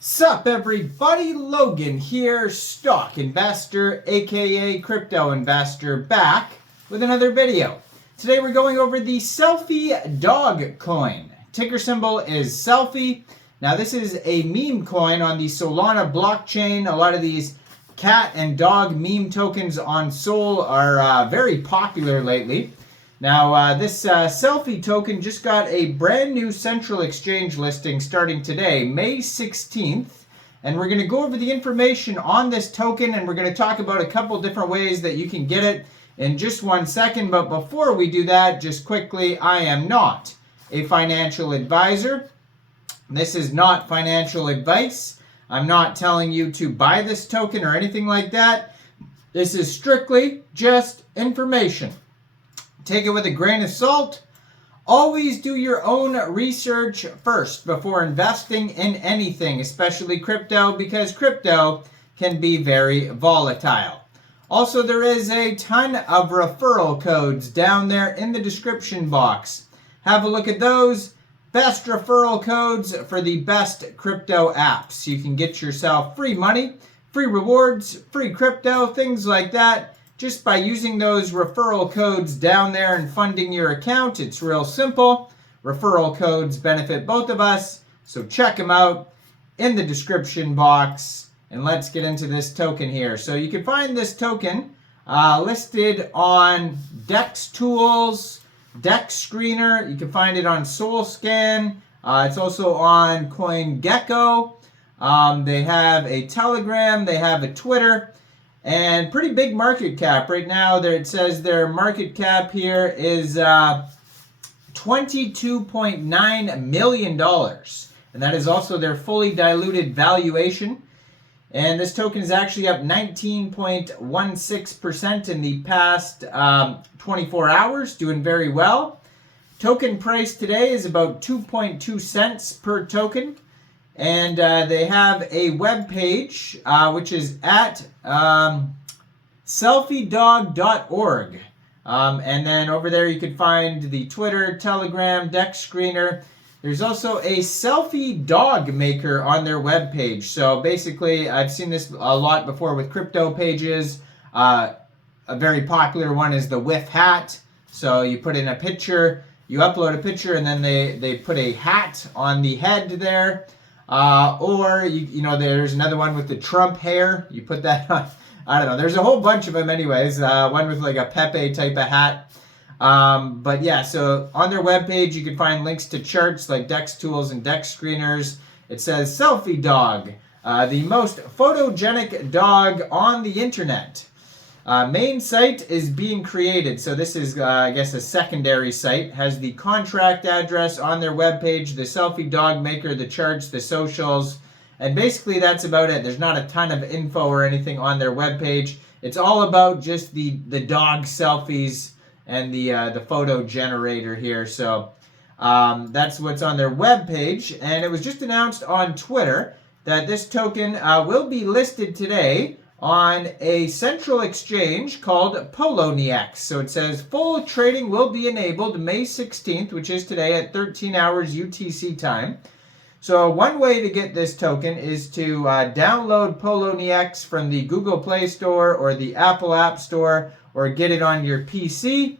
Sup everybody, Logan here, stock investor aka crypto investor, back with another video. Today we're going over the SelfieDogCoin. Ticker symbol is SELFIE. Now this is a meme coin on the Solana blockchain. A lot of these cat and dog meme tokens on Sol are very popular lately. Now this SELFIE token just got a brand new central exchange listing starting today, May 16th. And we're going to go over the information on this token, and we're going to talk about a couple different ways that you can get it in just 1 second. But before we do that, just quickly, I am not a financial advisor. This is not financial advice. I'm not telling you to buy this token or anything like that. This is strictly just information. Take it with a grain of salt. Always do your own research first before investing in anything, especially crypto, because crypto can be very volatile. Also, there is a ton of referral codes down there in the description box. Have a look at those. Best referral codes for the best crypto apps. You can get yourself free money, free rewards, free crypto, things like that, just by using those referral codes down there and funding your account. It's real simple. Referral codes benefit both of us, so check them out in the description box. And let's get into this token here. So you can find this token listed on DEX Tools, DEX Screener. You can find it on SolScan. It's also on CoinGecko. They have a Telegram. They have a Twitter. And pretty big market cap. Right now, it says their market cap here is $22.9 million. And that is also their fully diluted valuation. And this token is actually up 19.16% in the past 24 hours, doing very well. Token price today is about 2.2 cents per token. And they have a web page, which is at SelfieDog.org. And then over there you can find the Twitter, Telegram, DEX Screener. There's also a selfie dog maker on their web page. So basically, I've seen this a lot before with crypto pages. A very popular one is the Whiff Hat. So you put in a picture, you upload a picture, and then they put a hat on the head there. Or, you know, there's another one with the Trump hair. You put that on. I don't know. There's a whole bunch of them anyways. One with like a Pepe type of hat. But yeah, so on their webpage, you can find links to charts like DEX Tools and DEX Screeners. It says Selfie Dog, the most photogenic dog on the internet. Main site is being created. So this is, I guess, a secondary site. Has the contract address on their webpage, the selfie dog maker, the charts, the socials. And basically that's about it. There's not a ton of info or anything on their webpage. It's all about just the dog selfies and the photo generator here. So that's what's on their webpage. And it was just announced on Twitter that this token will be listed today on a central exchange called POLONIEX. So it says full trading will be enabled May 16th, which is today at 13 hours UTC time. So one way to get this token is to download POLONIEX from the Google Play Store or the Apple App Store, or get it on your PC.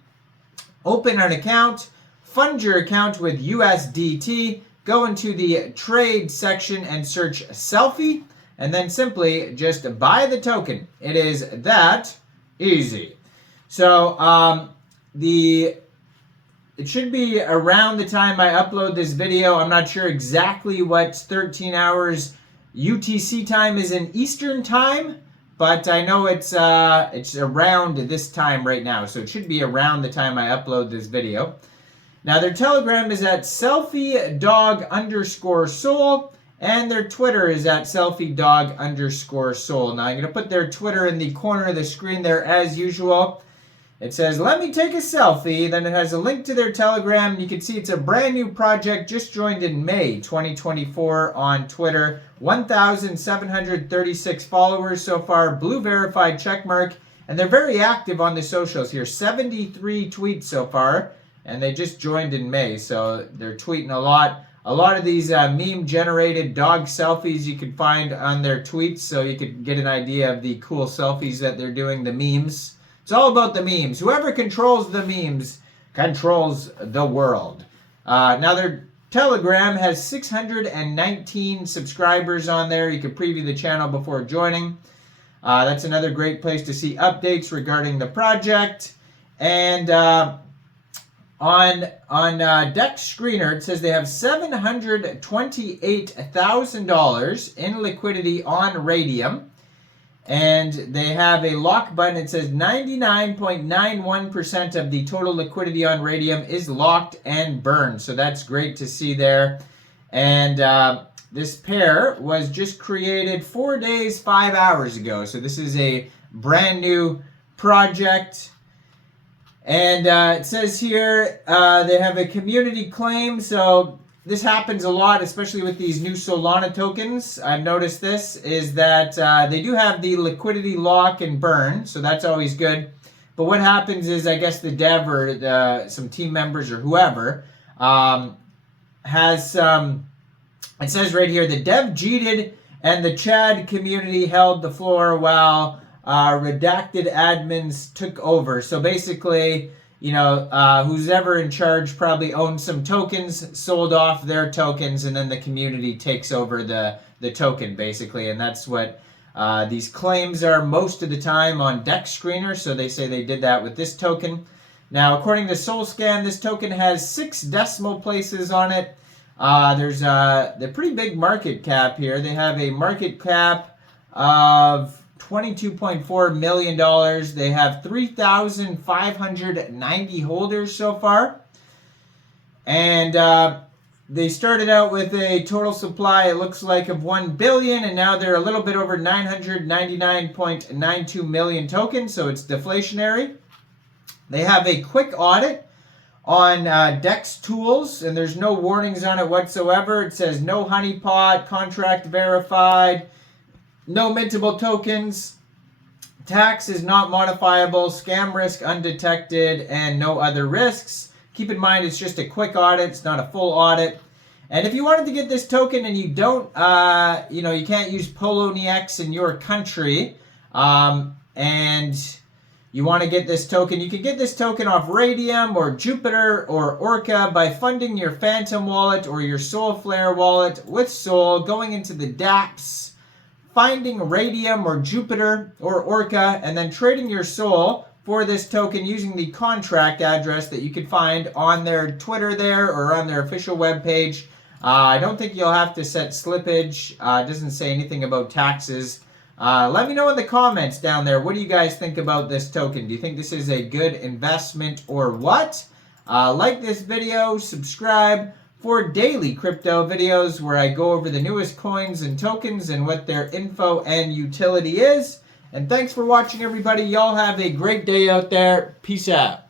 Open an account, fund your account with USDT, go into the trade section and search Selfie, and then simply just buy the token. It is that easy. So it should be around the time I upload this video. I'm not sure exactly what 13 hours UTC time is in Eastern time, but I know it's around this time right now. So it should be around the time I upload this video. Now their Telegram is at SelfieDog_Sol. And their Twitter is at SelfieDog_Sol. Now I'm going to put their Twitter in the corner of the screen there as usual. It says, let me take a selfie. Then it has a link to their Telegram. You can see it's a brand new project, just joined in May 2024 on Twitter. 1,736 followers so far, blue verified checkmark. And they're very active on the socials here. 73 tweets so far. And they just joined in May, so they're tweeting a lot. a lot of these meme-generated dog selfies you can find on their tweets, so you could get an idea of the cool selfies that they're doing, the memes. It's all about the memes. Whoever controls the memes controls the world. Now, their Telegram has 619 subscribers on there. You can preview the channel before joining. That's another great place to see updates regarding the project. And on Dex Screener, it says they have $728,000 in liquidity on RAYDIUM. And they have a lock button. It says 99.91% of the total liquidity on RAYDIUM is locked and burned. So that's great to see there. And this pair was just created 4 days, 5 hours ago. So this is a brand new project. And it says here they have a community claim. So this happens a lot, especially with these new Solana tokens. I've noticed this, is that they do have the liquidity lock and burn. So that's always good. But what happens is, I guess the dev or some team members or whoever has some... It says right here, the dev cheated and the Chad community held the floor while redacted admins took over. So basically, you know, who's ever in charge probably owns some tokens, sold off their tokens, and then the community takes over the token, basically. And that's what these claims are most of the time on Dex Screener. So they say they did that with this token. Now, according to SolScan, this token has 6 decimal places on it. There's the pretty big market cap here. They have a market cap of $22.4 million. They have 3,590 holders so far. And they started out with a total supply, it looks like, of 1 billion, and now they're a little bit over 999.92 million tokens, so it's deflationary. They have a quick audit on Dex Tools, and there's no warnings on it whatsoever. It says no honeypot, contract verified, no mintable tokens, tax is not modifiable, scam risk undetected, and no other risks. Keep in mind, it's just a quick audit. It's not a full audit. And if you wanted to get this token and you don't, you know, you can't use POLONIEX in your country, and you want to get this token, you can get this token off RAYDIUM or Jupiter or Orca by funding your Phantom wallet or your Solflare wallet with Sol, going into the dApps, finding RAYDIUM or Jupiter or Orca, and then trading your Sol for this token using the contract address that you can find on their Twitter there or on their official webpage. I don't think you'll have to set slippage. It doesn't say anything about taxes. Let me know in the comments down there, what do you guys think about this token? Do you think this is a good investment or what? Like this video, subscribe for daily crypto videos where I go over the newest coins and tokens and what their info and utility is. And thanks for watching, everybody. Y'all have a great day out there. Peace out.